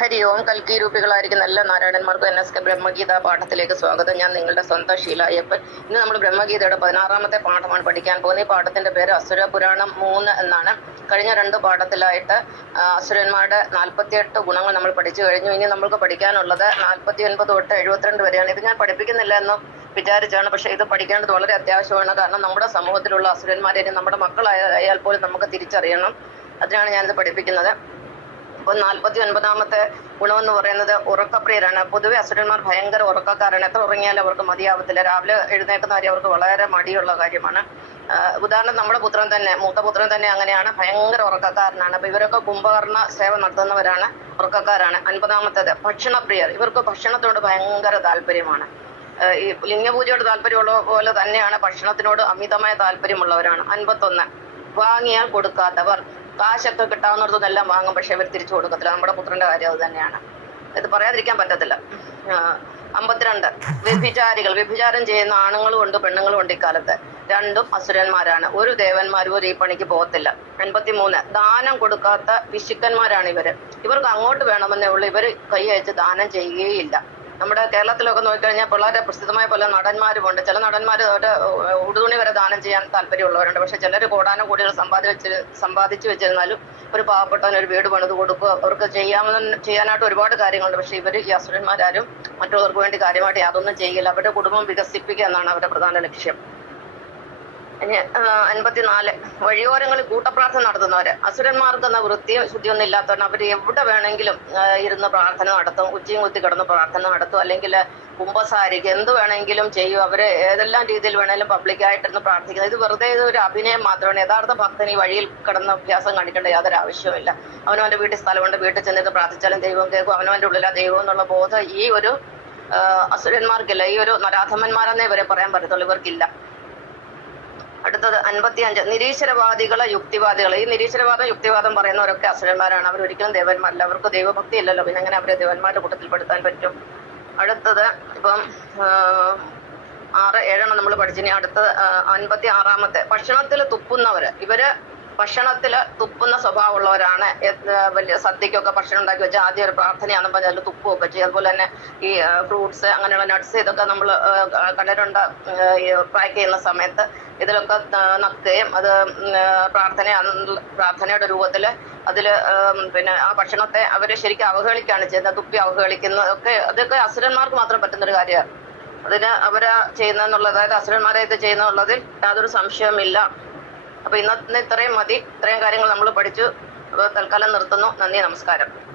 ഹരി ഓം കൽക്കി രൂപികളായിരിക്കുന്ന എല്ലാ നാരായണന്മാർക്കും എൻ എസ് കെ ബ്രഹ്മഗീത പാഠത്തിലേക്ക് സ്വാഗതം. ഞാൻ നിങ്ങളുടെ സ്വന്തം ശീല അയ്യപ്പൻ. ഇന്ന് നമ്മൾ ബ്രഹ്മഗീതയുടെ പതിനാറാമത്തെ പാഠമാണ് പഠിക്കാൻ പോകുന്നത്. ഈ പാഠത്തിന്റെ പേര് അസുര പുരാണം മൂന്ന് എന്നാണ്. കഴിഞ്ഞ രണ്ട് പാഠത്തിലായിട്ട് അസുരന്മാരുടെ നാൽപ്പത്തിയെട്ട് ഗുണങ്ങൾ നമ്മൾ പഠിച്ചു കഴിഞ്ഞു. ഇനി നമ്മൾക്ക് പഠിക്കാനുള്ളത് നാൽപ്പത്തി ഒൻപത് തൊട്ട് എഴുപത്തിരണ്ട് വരെയാണ്. ഇത് ഞാൻ പഠിപ്പിക്കുന്നില്ല എന്ന് വിചാരിച്ചാണ് പക്ഷേ ഇത് പഠിക്കേണ്ടത് വളരെ അത്യാവശ്യമാണ്. കാരണം നമ്മുടെ സമൂഹത്തിലുള്ള അസുരന്മാരെ നമ്മുടെ മക്കളായാൽ പോലും നമുക്ക് തിരിച്ചറിയണം. അതിനാണ് ഞാനിത് പഠിപ്പിക്കുന്നത്. അപ്പോൾ നാൽപ്പത്തി ഒൻപതാമത്തെ ഗുണമെന്ന് പറയുന്നത് ഉറക്കപ്രിയരാണ്. പൊതുവെ അസുരന്മാർ ഭയങ്കര ഉറക്കക്കാരാണ്. എത്ര ഉറങ്ങിയാലും അവർക്ക് മതിയാവത്തില്ല. രാവിലെ എഴുന്നേൽക്കുന്ന കാര്യം അവർക്ക് വളരെ മടിയുള്ള കാര്യമാണ്. ഉദാഹരണം നമ്മുടെ പുത്രൻ തന്നെ മൂത്ത പുത്രൻ തന്നെ അങ്ങനെയാണ്. ഭയങ്കര ഉറക്കക്കാരനാണ്. അപ്പൊ ഇവരൊക്കെ കുംഭകർണ സേവ നടത്തുന്നവരാണ് ഉറക്കക്കാരാണ്. അൻപതാമത്തേത് ഭക്ഷണപ്രിയർ. ഇവർക്ക് ഭക്ഷണത്തോട് ഭയങ്കര താല്പര്യമാണ്. ഈ ലിംഗപൂജയോട് താല്പര്യമുള്ള പോലെ തന്നെയാണ് ഭക്ഷണത്തിനോട് അമിതമായ താല്പര്യമുള്ളവരാണ്. അൻപത്തൊന്ന് വാങ്ങിയാൽ കൊടുക്കാത്തവർ. കാശൊക്കെ എല്ലാം വാങ്ങും. പക്ഷെ ഇവർ തിരിച്ചു കൊടുക്കത്തില്ല. നമ്മുടെ പുത്രന്റെ കാര്യം അത് തന്നെയാണ്. ഇത് പറയാതിരിക്കാൻ പറ്റത്തില്ല. അമ്പത്തിരണ്ട്. വ്യഭിചാരികൾ. വ്യഭിചാരം ചെയ്യുന്ന ആണുങ്ങളും ഉണ്ട് പെണ്ണുങ്ങളും ഉണ്ട് ഇക്കാലത്ത്. രണ്ടും അസുരന്മാരാണ്. ഒരു ദേവന്മാരും ഒരു ഈ പണിക്ക് പോകത്തില്ല. എൺപത്തിമൂന്ന്. ദാനം കൊടുക്കാത്ത പിശുക്കന്മാരാണ് ഇവർ. ഇവർക്ക് അങ്ങോട്ട് വേണമെന്നേ ഉള്ളൂ. ഇവർ കൈ അയച്ച് ദാനം ചെയ്യുകയില്ല. നമ്മുടെ കേരളത്തിലൊക്കെ നോക്കിക്കഴിഞ്ഞാൽ വളരെ പ്രസിദ്ധമായ പല നടന്മാരുമുണ്ട്. ചില നടന്മാർ അവരുടെ ഉടുതുണി വരെ ദാനം ചെയ്യാൻ താല്പര്യമുള്ളവരുണ്ട്. പക്ഷെ ചിലർ കോടാനും കോടികൾ സമ്പാദിച്ച് സമ്പാദിച്ചു വെച്ചിരുന്നാലും ഒരു പാവപ്പെട്ടവന് ഒരു വീട് പണിത് കൊടുക്കുക അവർക്ക് ചെയ്യാമെന്ന് ചെയ്യാനായിട്ട് ഒരുപാട് കാര്യങ്ങളുണ്ട്. പക്ഷെ ഇവർ ഈ അസുരന്മാരാരും മറ്റുള്ളവർക്ക് വേണ്ടി കാര്യമായിട്ട് യാതൊന്നും ചെയ്യില്ല. അവരുടെ കുടുംബം വികസിപ്പിക്കുക എന്നാണ് അവരുടെ പ്രധാന ലക്ഷ്യം. അൻപത്തിനാല്. വഴിയോരങ്ങളിൽ കൂട്ടപ്രാർത്ഥന നടത്തുന്നവര്. അസുരന്മാർക്ക് എന്ന വൃത്തിയും ശുദ്ധിയൊന്നും ഇല്ലാത്തവർ അവർ എവിടെ വേണമെങ്കിലും ഇരുന്ന് പ്രാർത്ഥന നടത്തും. ഉച്ചയും കുത്തി കിടന്ന് പ്രാർത്ഥന നടത്തും. അല്ലെങ്കിൽ കുംഭസാരിക്ക് എന്ത് വേണമെങ്കിലും ചെയ്യും. അവർ ഏതെല്ലാം രീതിയിൽ വേണമെങ്കിലും പബ്ലിക്കായിട്ടിരുന്ന് പ്രാർത്ഥിക്കുന്നത് ഇത് വെറുതെ ഒരു അഭിനയം മാത്രമാണ്. യഥാർത്ഥ ഭക്തൻ ഈ വഴിയിൽ കിടന്ന അഭ്യാസം കാണിക്കേണ്ട യാതൊരു ആവശ്യവുമില്ല. അവനവന്റെ വീട്ടിൽ സ്ഥലമുണ്ട്. വീട്ടിൽ ചെന്നിട്ട് പ്രാർത്ഥിച്ചാലും ദൈവം കേൾക്കും. അവനവന്റെ ഉള്ളിലാ ദൈവം എന്നുള്ള ബോധം ഈ ഒരു അസുരന്മാർക്കില്ല. ഈ ഒരു നരാധമന്മാരെന്നേ ഇവരെ പറയാൻ പറ്റത്തുള്ളൂ. ഇവർക്കില്ല. അടുത്തത് അൻപത്തിയഞ്ച്. നിരീശ്വരവാദികളെ യുക്തിവാദികൾ ഈ നിരീശ്വരവാദം യുക്തിവാദം പറയുന്നവരൊക്കെ അസുരന്മാരാണ്. അവർ ഒരിക്കലും ദേവന്മാരല്ല അവർക്ക് ദൈവഭക്തി ഇല്ലല്ലോ. പിന്നെ എങ്ങനെ അവരെ ദേവന്മാരുടെ കൂട്ടത്തിൽപ്പെടുത്താൻ പറ്റും? അടുത്തത് ഇപ്പം ആറ് ഏഴെണ്ണം നമ്മൾ പഠിച്ചിനി അടുത്തത് അൻപത്തി ആറാമത്തെ ഭക്ഷണത്തിൽ തുപ്പുന്നവര്. ഇവർ ഭക്ഷണത്തിൽ തുപ്പുന്ന സ്വഭാവമുള്ളവരാണ്. വലിയ സദ്യക്കൊക്കെ ഭക്ഷണം ഉണ്ടാക്കി വെച്ചാൽ ആദ്യം ഒരു പ്രാർത്ഥനയാണെന്ന് പറഞ്ഞാൽ തുപ്പുകയൊക്കെ ചെയ്യും. അതുപോലെ തന്നെ ഈ ഫ്രൂട്ട്സ് അങ്ങനെയുള്ള നട്ട്സ് ഇതൊക്കെ നമ്മൾ കണ്ടിട്ടുണ്ട് പാക്ക് ചെയ്യുന്ന സമയത്ത് ഇതിലൊക്കെ നക്കുകയും അത് പ്രാർത്ഥന പ്രാർത്ഥനയുടെ രൂപത്തിൽ അതിൽ പിന്നെ ആ ഭക്ഷണത്തെ അവർ ശരിക്കും അവഹേളിക്കുകയാണ് ചെയ്യുന്നത് തുപ്പി അവഹേളിക്കുന്നതൊക്കെ അതൊക്കെ അസുരന്മാർക്ക് മാത്രം പറ്റുന്നൊരു കാര്യമാണ്. അതിന് അവരാ ചെയ്യുന്നെന്നുള്ളത് അതായത് അസുരന്മാരെ ഇത് ചെയ്യുന്നുള്ളതിൽ യാതൊരു സംശയവുമില്ല. അപ്പൊ ഇന്നത്തെ ഇത്രയും മതി ഇത്രയും കാര്യങ്ങൾ നമ്മൾ പഠിച്ചു. അപ്പൊ തൽക്കാലം നിർത്തുന്നു. നന്ദി നമസ്കാരം.